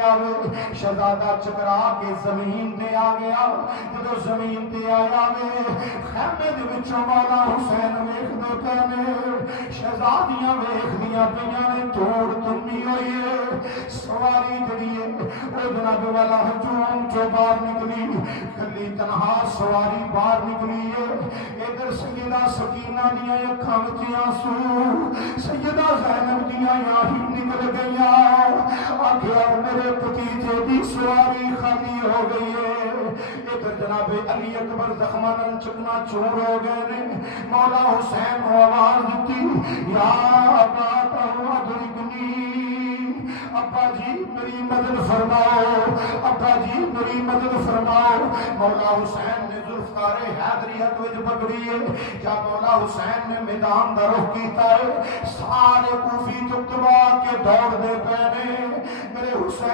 گیا وے شہزادہ چکرا کے زمین تے آ گیا جدو زمین تے آیا وے خیمے دے وچوں مولا حسین ویکھدے پے نے شہزادیاں ویکھدیاں پیاں نے توڑ تمی ہوئی ہے سواری جڑی ہے او جناب والا ہجوم چوں باہر نکلی کلی تنہا سواری باہر نکلی ہے ادھر سیدہ سکینہ دیاں اکھاں وچ آنسو سیدہ زینب دیاں آہیں نکل گئیاں آکھیا میرے بھتیجے دی سواری خالی ہو گئی ہے ادھر جناب علی اکبر زخماں چکنا چور ہو گئے نے مولا حسین کو آواز دیتی یا ابا ادرکنی ابا جی میری مدد فرماؤ ابا جی میری مدد فرماؤ مولا حسین نے ذوالفقار حیدری ہاتھ وچ پکڑی ہے یا مولا حسین نے میدان دا رخ کیتا ہے سارے کوفی چپ چپا کے دوڑ دے پے نے میرے حسین